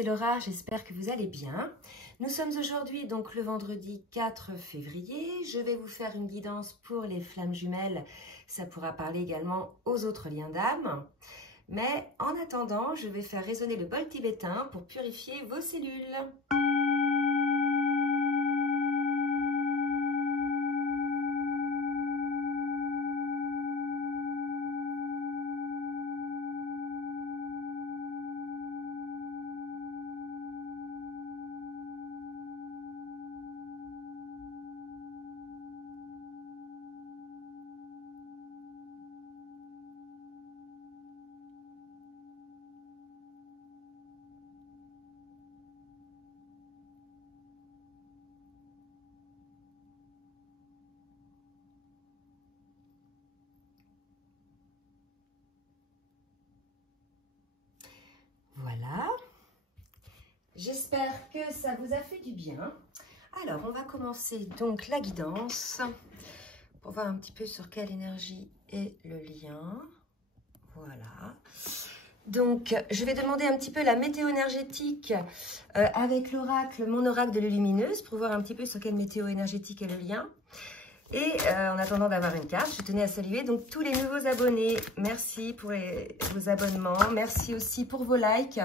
c'est Laura, j'espère que vous allez bien. Nous sommes aujourd'hui donc le vendredi 4 février. Je vais vous faire une guidance pour les flammes jumelles. Ça pourra parler également aux autres liens d'âme. Mais en attendant, je vais faire résonner le bol tibétain pour purifier vos cellules. Voilà, j'espère que ça vous a fait du bien. Alors, on va commencer donc la guidance pour voir un petit peu sur quelle énergie est le lien. Voilà. Donc, je vais demander un petit peu la météo énergétique avec l'oracle, mon oracle de l'Illumineuse, pour voir un petit peu sur quelle météo énergétique est le lien. Et en attendant d'avoir une carte, je tenais à saluer donc tous les nouveaux abonnés. Merci pour vos abonnements. Merci aussi pour vos likes.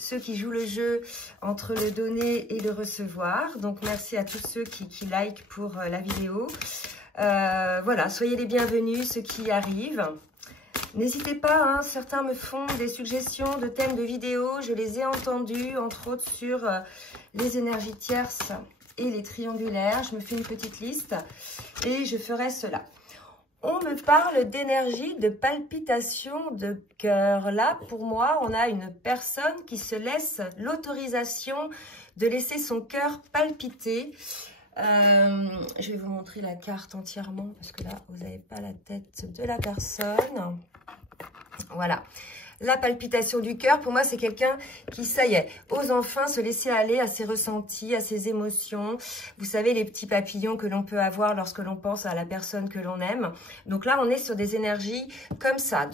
Ceux qui jouent le jeu entre le donner et le recevoir. Donc, merci à tous ceux qui likent pour la vidéo. Voilà, soyez les bienvenus, ceux qui arrivent. N'hésitez pas, hein, certains me font des suggestions de thèmes de vidéos. Je les ai entendus, entre autres, sur les énergies tierces et les triangulaires. Je me fais une petite liste et je ferai cela. On me parle d'énergie, de palpitation de cœur. Là, pour moi, on a une personne qui se laisse l'autorisation de laisser son cœur palpiter. Je vais vous montrer la carte entièrement parce que là, vous n'avez pas la tête de la personne. Voilà. La palpitation du cœur, pour moi, c'est quelqu'un qui, ça y est, ose enfin se laisser aller à ses ressentis, à ses émotions. Vous savez, les petits papillons que l'on peut avoir lorsque l'on pense à la personne que l'on aime. Donc là, on est sur des énergies comme ça,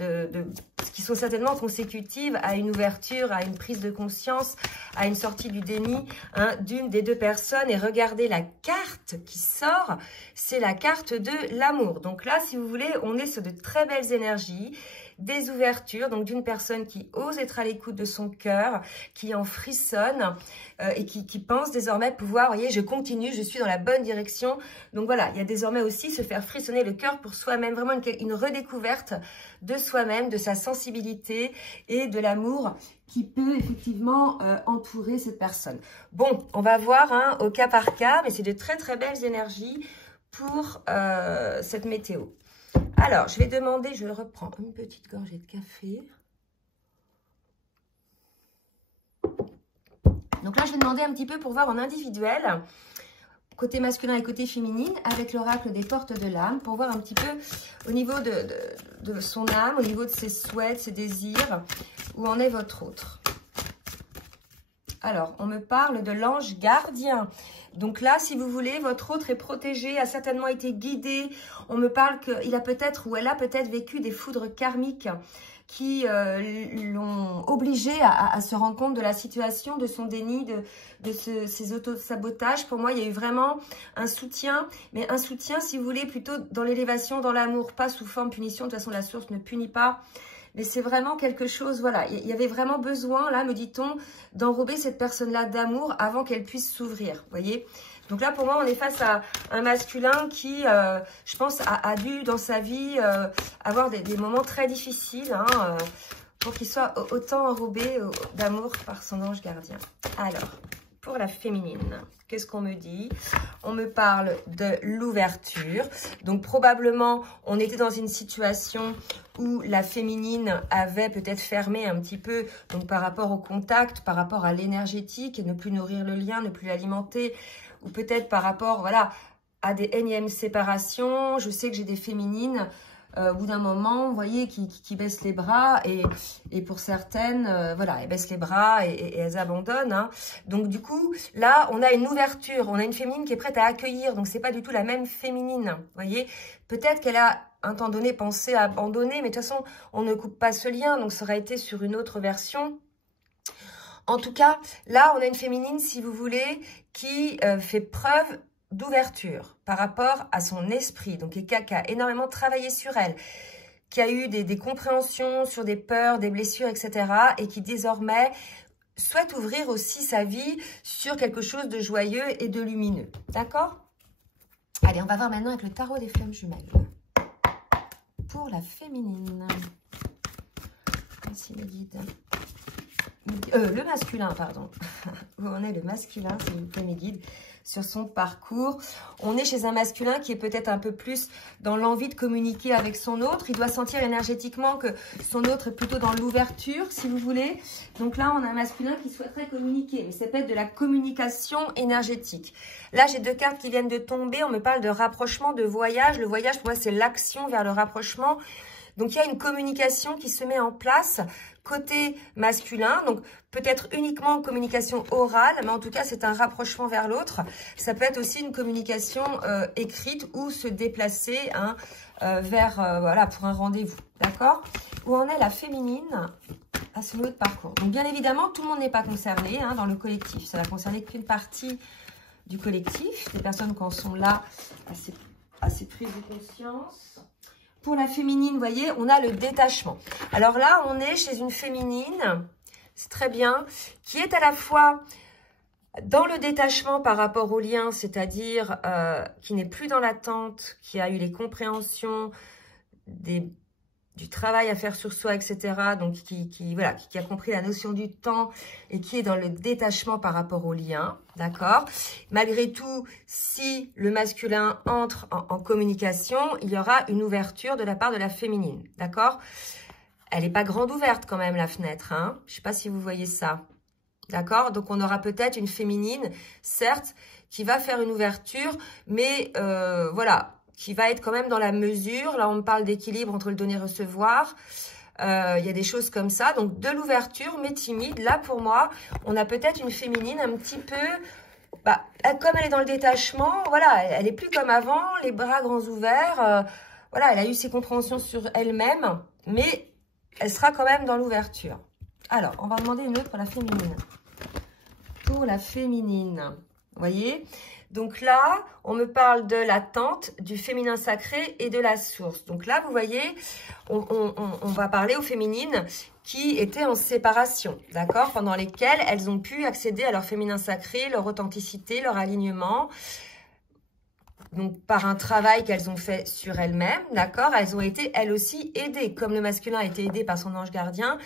qui sont certainement consécutives à une ouverture, à une prise de conscience, à une sortie du déni, hein, d'une des deux personnes. Et regardez la carte qui sort, c'est la carte de l'amour. Donc là, si vous voulez, on est sur de très belles énergies, des ouvertures, donc d'une personne qui ose être à l'écoute de son cœur, qui en frissonne et qui pense désormais pouvoir, vous voyez, je continue, je suis dans la bonne direction. Donc voilà, il y a désormais aussi se faire frissonner le cœur pour soi-même, vraiment une redécouverte de soi-même, de sa sensibilité et de l'amour qui peut effectivement entourer cette personne. Bon, on va voir hein, au cas par cas, mais c'est de très très belles énergies pour cette météo. Alors, je vais demander, je reprends une petite gorgée de café. Donc là, je vais demander un petit peu pour voir en individuel, côté masculin et côté féminine, avec l'oracle des portes de l'âme, pour voir un petit peu au niveau de son âme, au niveau de ses souhaits, ses désirs, où en est votre autre. Alors, on me parle de l'ange gardien. Donc là, si vous voulez, votre autre est protégé, a certainement été guidé. On me parle qu'il a peut-être ou elle a peut-être vécu des foudres karmiques qui l'ont obligé à se rendre compte de la situation, de son déni, de ses auto-sabotages. Pour moi, il y a eu vraiment un soutien, mais un soutien, si vous voulez, plutôt dans l'élévation, dans l'amour, pas sous forme punition. De toute façon, la source ne punit pas. Mais c'est vraiment quelque chose, voilà, il y avait vraiment besoin, là, me dit-on, d'enrober cette personne-là d'amour avant qu'elle puisse s'ouvrir, vous voyez. Donc là, pour moi, on est face à un masculin qui, je pense, a dû, dans sa vie, avoir des moments très difficiles, hein, pour qu'il soit autant enrobé d'amour par son ange gardien. Alors, pour la féminine, qu'est-ce qu'on me dit? On me parle de l'ouverture. Donc, probablement, on était dans une situation où la féminine avait peut-être fermé un petit peu, donc par rapport au contact, par rapport à l'énergétique, ne plus nourrir le lien, ne plus l'alimenter, ou peut-être par rapport, voilà, à des énièmes séparations. Je sais que j'ai des féminines, au bout d'un moment, vous voyez, qui baissent les bras et pour certaines, voilà, elles baissent les bras et elles abandonnent. Hein. Donc du coup, là, on a une ouverture, on a une féminine qui est prête à accueillir. Donc c'est pas du tout la même féminine, vous voyez. Peut-être qu'elle a un temps donné pensé à abandonner, mais de toute façon, on ne coupe pas ce lien, donc ça aurait été sur une autre version. En tout cas, là, on a une féminine, si vous voulez, qui fait preuve d'ouverture par rapport à son esprit. Donc, qui a énormément travaillé sur elle, qui a eu des compréhensions sur des peurs, des blessures, etc. et qui désormais souhaite ouvrir aussi sa vie sur quelque chose de joyeux et de lumineux. D'accord? Allez, on va voir maintenant avec le tarot des flammes jumelles. Pour la féminine. Voici le guide. Le masculin, pardon. Où en est le masculin, s'il vous plaît, mes guides, sur son parcours. On est chez un masculin qui est peut-être un peu plus dans l'envie de communiquer avec son autre. Il doit sentir énergétiquement que son autre est plutôt dans l'ouverture, si vous voulez. Donc là, on a un masculin qui souhaiterait communiquer. Mais ça peut être de la communication énergétique. Là, j'ai deux cartes qui viennent de tomber. On me parle de rapprochement, de voyage. Le voyage, pour moi, c'est l'action vers le rapprochement. Donc, il y a une communication qui se met en place côté masculin. Donc, peut-être uniquement communication orale, mais en tout cas, c'est un rapprochement vers l'autre. Ça peut être aussi une communication écrite ou se déplacer vers, voilà, pour un rendez-vous. D'accord? Où en est la féminine à ce niveau de parcours? Donc, bien évidemment, tout le monde n'est pas concerné dans le collectif. Ça va concerner qu'une partie du collectif, des personnes qui en sont là à ces prises de conscience. Pour la féminine, vous voyez, on a le détachement. Alors là, on est chez une féminine, c'est très bien, qui est à la fois dans le détachement par rapport au lien, c'est-à-dire qui n'est plus dans l'attente, qui a eu les compréhensions du travail à faire sur soi, etc. Donc, voilà, qui a compris la notion du temps et qui est dans le détachement par rapport au lien, d'accord? Malgré tout, si le masculin entre en communication, il y aura une ouverture de la part de la féminine, d'accord? Elle n'est pas grande ouverte quand même, la fenêtre, hein? Je ne sais pas si vous voyez ça, d'accord? Donc, on aura peut-être une féminine, certes, qui va faire une ouverture, mais voilà, qui va être quand même dans la mesure. Là, on me parle d'équilibre entre le donner et recevoir. Il y a des choses comme ça. Donc, de l'ouverture, mais timide. Là, pour moi, on a peut-être une féminine un petit peu... comme elle est dans le détachement, voilà, elle est plus comme avant, les bras grands ouverts. Voilà, elle a eu ses compréhensions sur elle-même, mais elle sera quand même dans l'ouverture. Alors, on va demander une autre pour la féminine. Pour la féminine, vous voyez ? Donc là, on me parle de l'attente, du féminin sacré et de la source. Donc là, vous voyez, on va parler aux féminines qui étaient en séparation, d'accord? Pendant lesquelles elles ont pu accéder à leur féminin sacré, leur authenticité, leur alignement. Donc, par un travail qu'elles ont fait sur elles-mêmes, d'accord? Elles ont été, elles aussi, aidées. Comme le masculin a été aidé par son ange gardien,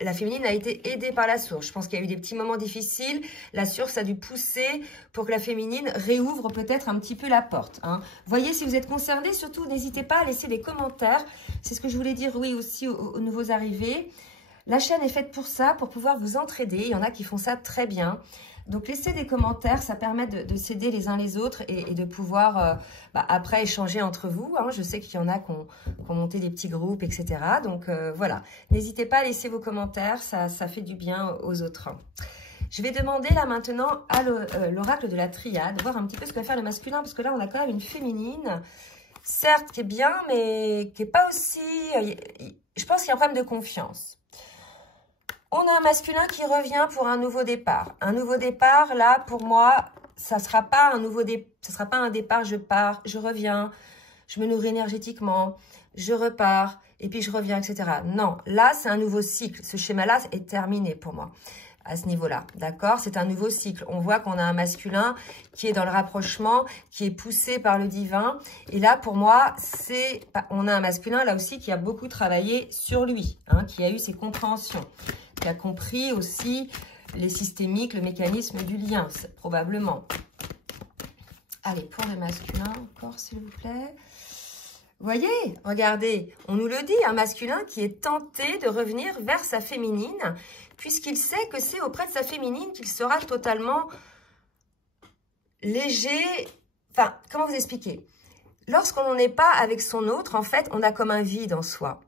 la féminine a été aidée par la source. Je pense qu'il y a eu des petits moments difficiles. La source a dû pousser pour que la féminine réouvre peut-être un petit peu la porte. Voyez si vous êtes concernés. Surtout, n'hésitez pas à laisser des commentaires. C'est ce que je voulais dire, oui, aussi aux nouveaux arrivés. La chaîne est faite pour ça, pour pouvoir vous entraider. Il y en a qui font ça très bien. Donc, laissez des commentaires, ça permet de s'aider les uns les autres et de pouvoir après échanger entre vous. Je sais qu'il y en a qui ont monté des petits groupes, etc. Donc, voilà. N'hésitez pas à laisser vos commentaires, ça fait du bien aux autres. Je vais demander là maintenant à l'oracle de la triade, voir un petit peu ce que va faire le masculin, parce que là, on a quand même une féminine, certes, qui est bien, mais qui n'est pas aussi... Je pense qu'il y a un problème de confiance. On a un masculin qui revient pour un nouveau départ. Un nouveau départ, là, pour moi, ça sera pas un départ, je pars, je reviens, je me nourris énergétiquement, je repars, et puis je reviens, etc. Non, là, c'est un nouveau cycle. Ce schéma-là est terminé pour moi, à ce niveau-là, d'accord? C'est un nouveau cycle. On voit qu'on a un masculin qui est dans le rapprochement, qui est poussé par le divin. Et là, pour moi, on a un masculin, là aussi, qui a beaucoup travaillé sur lui, qui a eu ses compréhensions, qui a compris aussi les systémiques, le mécanisme du lien, probablement. Allez, pour le masculin, encore, s'il vous plaît. Vous voyez, regardez, on nous le dit, un masculin qui est tenté de revenir vers sa féminine, puisqu'il sait que c'est auprès de sa féminine qu'il sera totalement léger. Enfin, comment vous expliquer? Lorsqu'on n'est pas avec son autre, en fait, on a comme un vide en soi.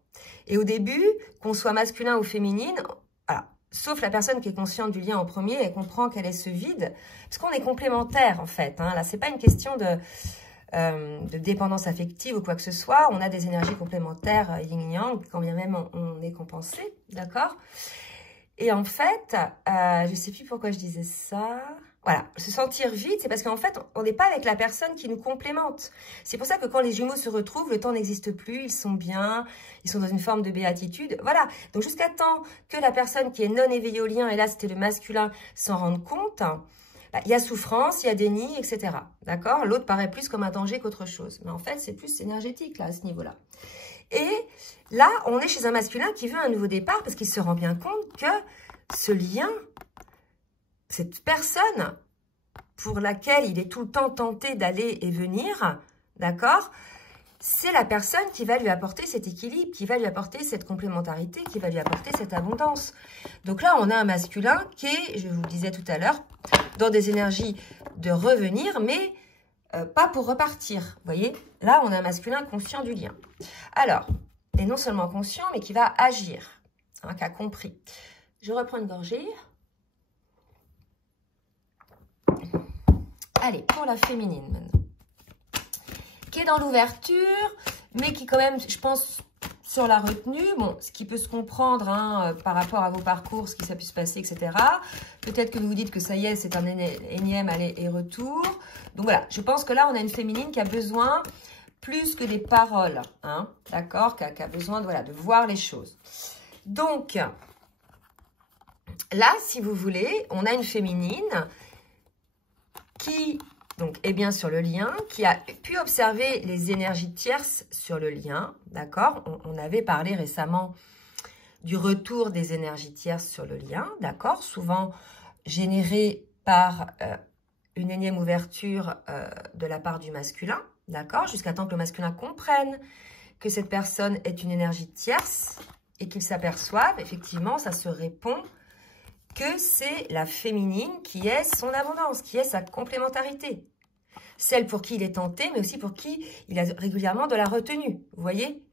Et au début, qu'on soit masculin ou féminine, voilà, sauf la personne qui est consciente du lien en premier, elle comprend quel est ce vide, parce qu'on est complémentaires, en fait. Là, c'est pas une question de dépendance affective ou quoi que ce soit. On a des énergies complémentaires yin-yang, quand bien même on est compensé, d'accord? Et en fait, je ne sais plus pourquoi je disais ça. Voilà, se sentir vide, c'est parce qu'en fait, on n'est pas avec la personne qui nous complémente. C'est pour ça que quand les jumeaux se retrouvent, le temps n'existe plus, ils sont bien, ils sont dans une forme de béatitude. Voilà, donc jusqu'à temps que la personne qui est non éveillée au lien, et là c'était le masculin, s'en rende compte, il y a souffrance, il y a déni, etc. D'accord? L'autre paraît plus comme un danger qu'autre chose. Mais en fait, c'est plus énergétique là, à ce niveau-là. Et là, on est chez un masculin qui veut un nouveau départ parce qu'il se rend bien compte que ce lien, cette personne pour laquelle il est tout le temps tenté d'aller et venir, d'accord, c'est la personne qui va lui apporter cet équilibre, qui va lui apporter cette complémentarité, qui va lui apporter cette abondance. Donc là, on a un masculin qui est, je vous le disais tout à l'heure, dans des énergies de revenir, mais pas pour repartir. Vous voyez, là, on a un masculin conscient du lien. Alors, et non seulement conscient, mais qui va agir, hein, qui a compris. Je reprends une gorgée. Allez, pour la féminine maintenant. Qui est dans l'ouverture, mais qui quand même, je pense, sur la retenue. Bon, ce qui peut se comprendre hein, par rapport à vos parcours, ce qui ça pu se passer, etc. Peut-être que vous vous dites que ça y est, c'est un énième aller et retour. Donc voilà, je pense que là, on a une féminine qui a besoin plus que des paroles, hein, d'accord, qui a besoin de, voilà, de voir les choses. Donc, là, si vous voulez, on a une féminine qui donc, est bien sur le lien, qui a pu observer les énergies tierces sur le lien, d'accord. On avait parlé récemment du retour des énergies tierces sur le lien, d'accord, souvent généré par une énième ouverture de la part du masculin, d'accord, jusqu'à temps que le masculin comprenne que cette personne est une énergie tierce et qu'il s'aperçoive, effectivement, ça se répond, que c'est la féminine qui est son abondance, qui est sa complémentarité. Celle pour qui il est tenté, mais aussi pour qui il a régulièrement de la retenue, vous voyez?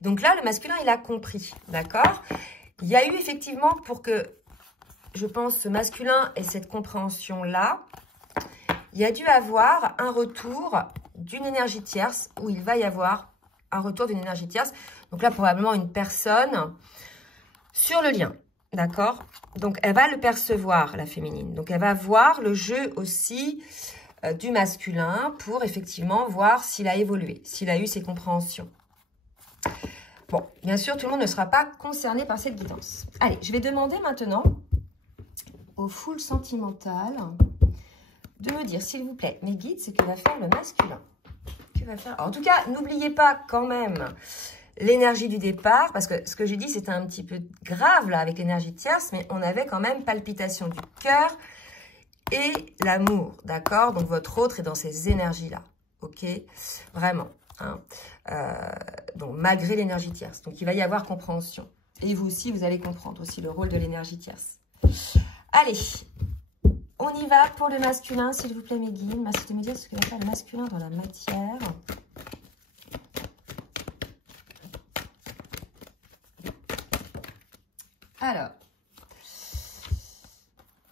Donc là, le masculin, il a compris, d'accord? Il y a eu effectivement, pour que, je pense, ce masculin ait cette compréhension-là, il y a dû avoir un retour d'une énergie tierce, où il va y avoir un retour d'une énergie tierce. Donc là, probablement une personne sur le lien. D'accord? Donc, elle va le percevoir, la féminine. Donc, elle va voir le jeu aussi du masculin pour effectivement voir s'il a évolué, s'il a eu ses compréhensions. Bon, bien sûr, tout le monde ne sera pas concerné par cette guidance. Allez, je vais demander maintenant au full sentimental de me dire, s'il vous plaît, mes guides, ce que va faire le masculin. Que va faire... Alors, en tout cas, n'oubliez pas quand même l'énergie du départ, parce que ce que j'ai dit, c'était un petit peu grave, là, avec l'énergie tierce, mais on avait quand même palpitation du cœur et l'amour, d'accord? Donc, votre autre est dans ces énergies-là, ok? Vraiment, hein? Donc, malgré l'énergie tierce. Donc, il va y avoir compréhension. Et vous aussi, vous allez comprendre aussi le rôle de l'énergie tierce. Allez, on y va pour le masculin, s'il vous plaît, mes guides. Merci de me dire ce que va faire le masculin dans la matière. Alors,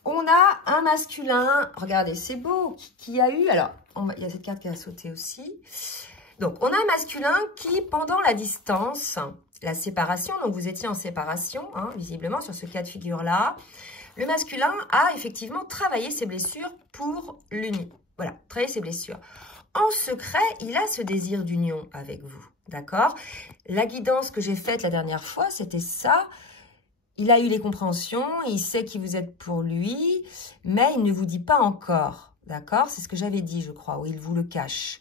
on a un masculin, regardez, c'est beau, qui a eu, alors, il y a cette carte qui a sauté aussi. Donc, on a un masculin qui, pendant la distance, la séparation, donc vous étiez en séparation, hein, visiblement, sur ce cas de figure-là, le masculin a effectivement travaillé ses blessures pour l'union. Voilà, travaillé ses blessures. En secret, il a ce désir d'union avec vous, d'accord? La guidance que j'ai faite la dernière fois, c'était ça. Il a eu les compréhensions, il sait qui vous êtes pour lui, mais il ne vous dit pas encore, d'accord? C'est ce que j'avais dit, je crois, où il vous le cache.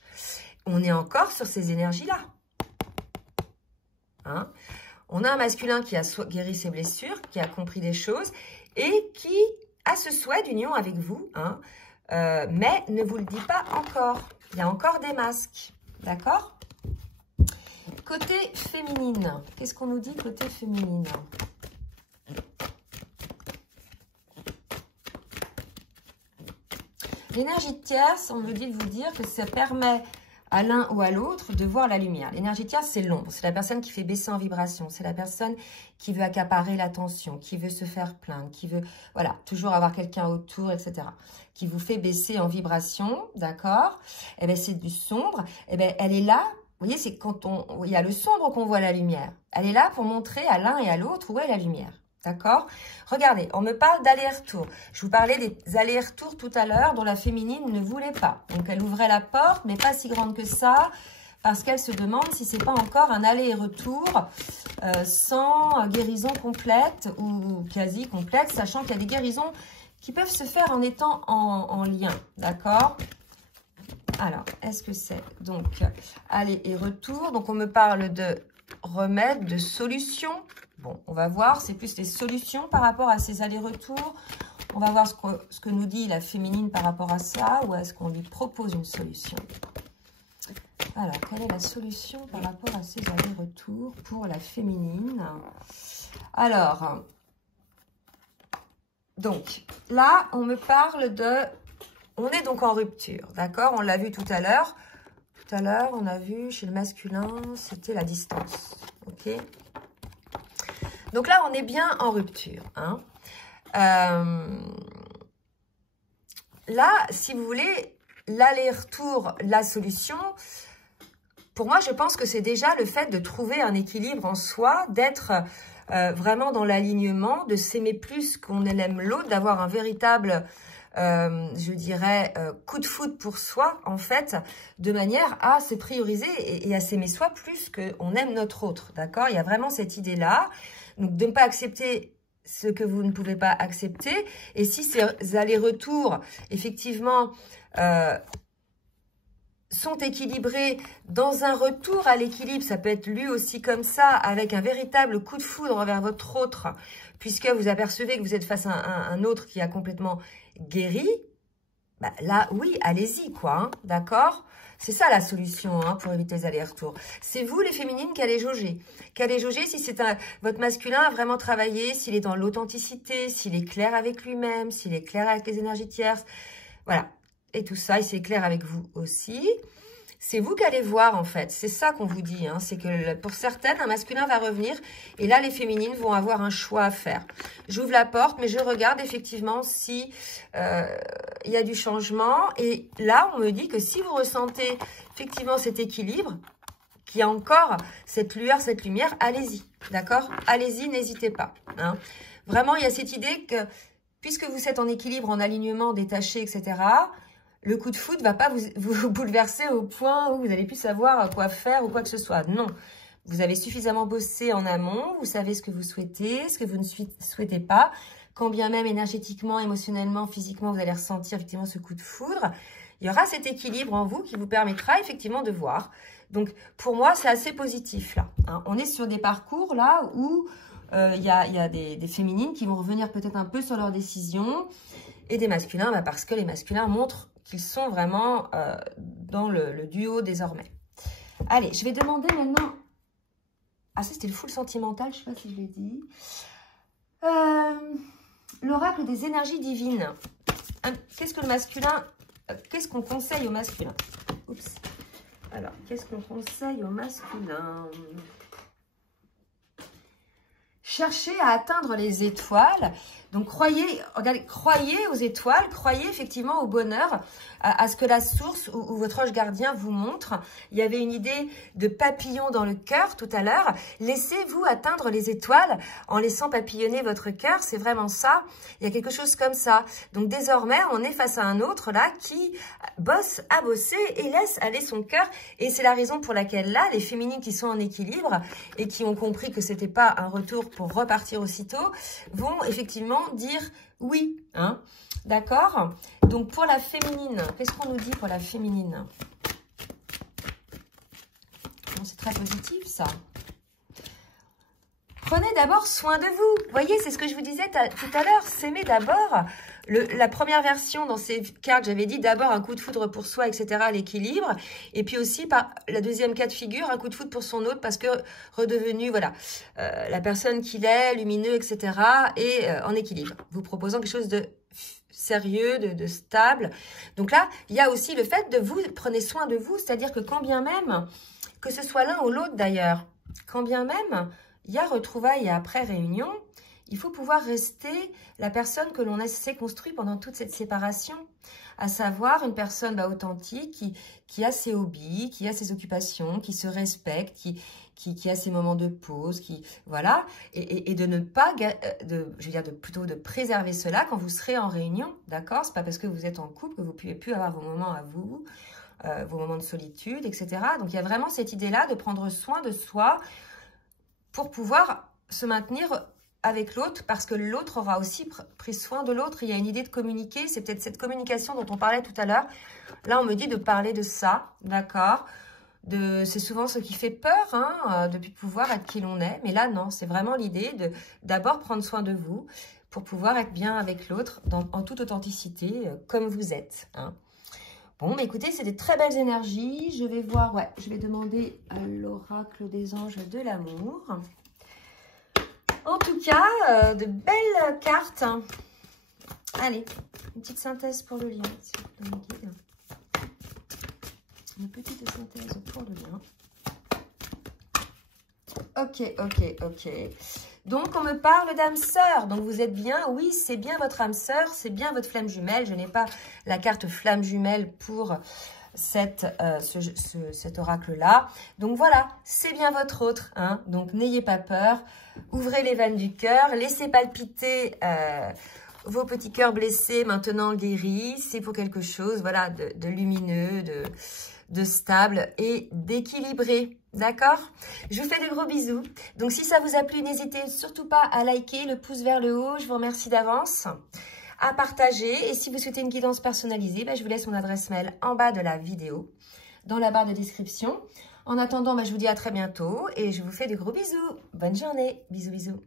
On est encore sur ces énergies-là. Hein? On a un masculin qui a guéri ses blessures, qui a compris des choses et qui a ce souhait d'union avec vous, hein? Mais ne vous le dit pas encore. Il y a encore des masques, d'accord? Côté féminine, qu'est-ce qu'on nous dit côté féminine? L'énergie tierce, on me dit de vous dire que ça permet à l'un ou à l'autre de voir la lumière. L'énergie tierce, c'est l'ombre. C'est la personne qui fait baisser en vibration. C'est la personne qui veut accaparer l'attention, qui veut se faire plaindre, qui veut, voilà, toujours avoir quelqu'un autour, etc. Qui vous fait baisser en vibration, d'accord? Eh bien, c'est du sombre. Eh bien, elle est là. Vous voyez, c'est quand il y a le sombre qu'on voit la lumière. Elle est là pour montrer à l'un et à l'autre où est la lumière. D'accord? Regardez, on me parle d'aller-retour. Je vous parlais des allers-retours tout à l'heure dont la féminine ne voulait pas. Donc, elle ouvrait la porte, mais pas si grande que ça, parce qu'elle se demande si c'est pas encore un aller et retour sans guérison complète ou quasi complète, sachant qu'il y a des guérisons qui peuvent se faire en étant en lien. D'accord? Alors, est-ce que c'est donc aller et retour? Donc, on me parle de remède, de solution. Bon, on va voir, c'est plus des solutions par rapport à ces allers-retours. On va voir ce que nous dit la féminine par rapport à ça, ou est-ce qu'on lui propose une solution? Alors, quelle est la solution par rapport à ces allers-retours pour la féminine? Alors, donc, là, on me parle de... On est donc en rupture, d'accord? On l'a vu tout à l'heure. Tout à l'heure, on a vu chez le masculin, c'était la distance, ok? Donc là, on est bien en rupture, hein? Là, si vous voulez, l'aller-retour, la solution, pour moi, je pense que c'est déjà le fait de trouver un équilibre en soi, d'être vraiment dans l'alignement, de s'aimer plus qu'on aime l'autre, d'avoir un véritable... je dirais, coup de foudre pour soi, en fait, de manière à se prioriser et à s'aimer soi plus qu'on aime notre autre, d'accord? Il y a vraiment cette idée-là, donc de ne pas accepter ce que vous ne pouvez pas accepter, et si ces allers-retours, effectivement, sont équilibrés dans un retour à l'équilibre, ça peut être lu aussi comme ça, avec un véritable coup de foudre envers votre autre, puisque vous apercevez que vous êtes face à un autre qui a complètement guéri, bah là, oui, allez-y, quoi, hein, d'accord? C'est ça la solution hein, pour éviter les allers-retours. C'est vous, les féminines, qui allez jauger. Si c'est votre masculin a vraiment travaillé, s'il est dans l'authenticité, s'il est clair avec lui-même, s'il est clair avec les énergies tierces, voilà. Et tout ça, il s'est clair avec vous aussi. C'est vous qui allez voir, en fait. C'est ça qu'on vous dit. Hein. C'est que pour certaines, un masculin va revenir. Et là, les féminines vont avoir un choix à faire. J'ouvre la porte, mais je regarde effectivement si il y a du changement. Et là, on me dit que si vous ressentez effectivement cet équilibre, qu'il y a encore cette lueur, cette lumière, allez-y. D'accord? Allez-y, n'hésitez pas. Hein. Vraiment, il y a cette idée que, puisque vous êtes en équilibre, en alignement, détaché, etc., le coup de foudre ne va pas vous bouleverser au point où vous n'allez plus savoir quoi faire ou quoi que ce soit. Non, vous avez suffisamment bossé en amont, vous savez ce que vous souhaitez, ce que vous ne souhaitez pas. Quand bien même énergétiquement, émotionnellement, physiquement, vous allez ressentir effectivement ce coup de foudre. Il y aura cet équilibre en vous qui vous permettra effectivement de voir. Donc, pour moi, c'est assez positif là. Hein. On est sur des parcours là où il y a des féminines qui vont revenir peut-être un peu sur leurs décisions et des masculins, bah, parce que les masculins montrent qu'ils sont vraiment dans le duo désormais. Allez, je vais demander maintenant... Ah, ça, c'était le full sentimental, je ne sais pas si je l'ai dit. L'oracle des énergies divines. Qu'est-ce que le masculin... qu'est-ce qu'on conseille au masculin? Oups. Alors, qu'est-ce qu'on conseille au masculin? Cherchez à atteindre les étoiles. Donc, croyez aux étoiles, croyez effectivement au bonheur, à ce que la source ou votre ange gardien vous montre. Il y avait une idée de papillon dans le cœur tout à l'heure. Laissez-vous atteindre les étoiles en laissant papillonner votre cœur. C'est vraiment ça. Il y a quelque chose comme ça. Donc, désormais, on est face à un autre là qui bosse à bosser et laisse aller son cœur. Et c'est la raison pour laquelle là, les féminines qui sont en équilibre et qui ont compris que c'était pas un retour pour repartir aussitôt, vont effectivement dire oui, hein, d'accord? Donc pour la féminine, qu'est-ce qu'on nous dit pour la féminine? Bon, c'est très positif ça. Prenez d'abord soin de vous. Vous voyez, c'est ce que je vous disais tout à l'heure. S'aimer d'abord. La première version dans ces cartes, j'avais dit d'abord un coup de foudre pour soi, etc., l'équilibre. Et puis aussi, par la deuxième cas de figure, un coup de foudre pour son autre parce que redevenu, voilà, la personne qu'il est, lumineux, etc., et en équilibre. Vous proposant quelque chose de sérieux, de stable. Donc là, il y a aussi le fait de vous, prenez soin de vous, c'est-à-dire que quand bien même, que ce soit l'un ou l'autre d'ailleurs, quand bien même... il y a retrouvailles et après réunion, il faut pouvoir rester la personne que l'on s'est construit pendant toute cette séparation, à savoir une personne authentique qui a ses hobbies, qui a ses occupations, qui se respecte, qui a ses moments de pause, voilà, et de ne pas, plutôt de préserver cela quand vous serez en réunion, d'accord? C'est pas parce que vous êtes en couple que vous ne pouvez plus avoir vos moments à vous, vos moments de solitude, etc. Donc, il y a vraiment cette idée-là de prendre soin de soi pour pouvoir se maintenir avec l'autre, parce que l'autre aura aussi pris soin de l'autre. Il y a une idée de communiquer, c'est peut-être cette communication dont on parlait tout à l'heure. Là, on me dit de parler de ça, d'accord? C'est souvent ce qui fait peur, hein, de pouvoir être qui l'on est. Mais là, non, c'est vraiment l'idée de d'abord prendre soin de vous pour pouvoir être bien avec l'autre en toute authenticité, comme vous êtes, hein. Bon, mais écoutez, c'est des très belles énergies. Je vais voir, ouais, je vais demander à l'oracle des anges de l'amour. En tout cas, de belles cartes. Allez, une petite synthèse pour le lien, s'il vous plaît, mon guide. Une petite synthèse pour le lien. Ok. Donc, on me parle d'âme sœur. Donc, vous êtes bien. Oui, c'est bien votre âme sœur. C'est bien votre flamme jumelle. Je n'ai pas la carte flamme jumelle pour cet oracle-là. Donc, voilà, c'est bien votre autre, hein. Donc, n'ayez pas peur. Ouvrez les veines du cœur. Laissez palpiter vos petits cœurs blessés, maintenant guéris. C'est pour quelque chose, voilà, de lumineux, de stable et d'équilibré. D'accord? Je vous fais de gros bisous. Donc, si ça vous a plu, n'hésitez surtout pas à liker, le pouce vers le haut. Je vous remercie d'avance. À partager. Et si vous souhaitez une guidance personnalisée, je vous laisse mon adresse mail en bas de la vidéo, dans la barre de description. En attendant, je vous dis à très bientôt et je vous fais de gros bisous. Bonne journée. Bisous, bisous.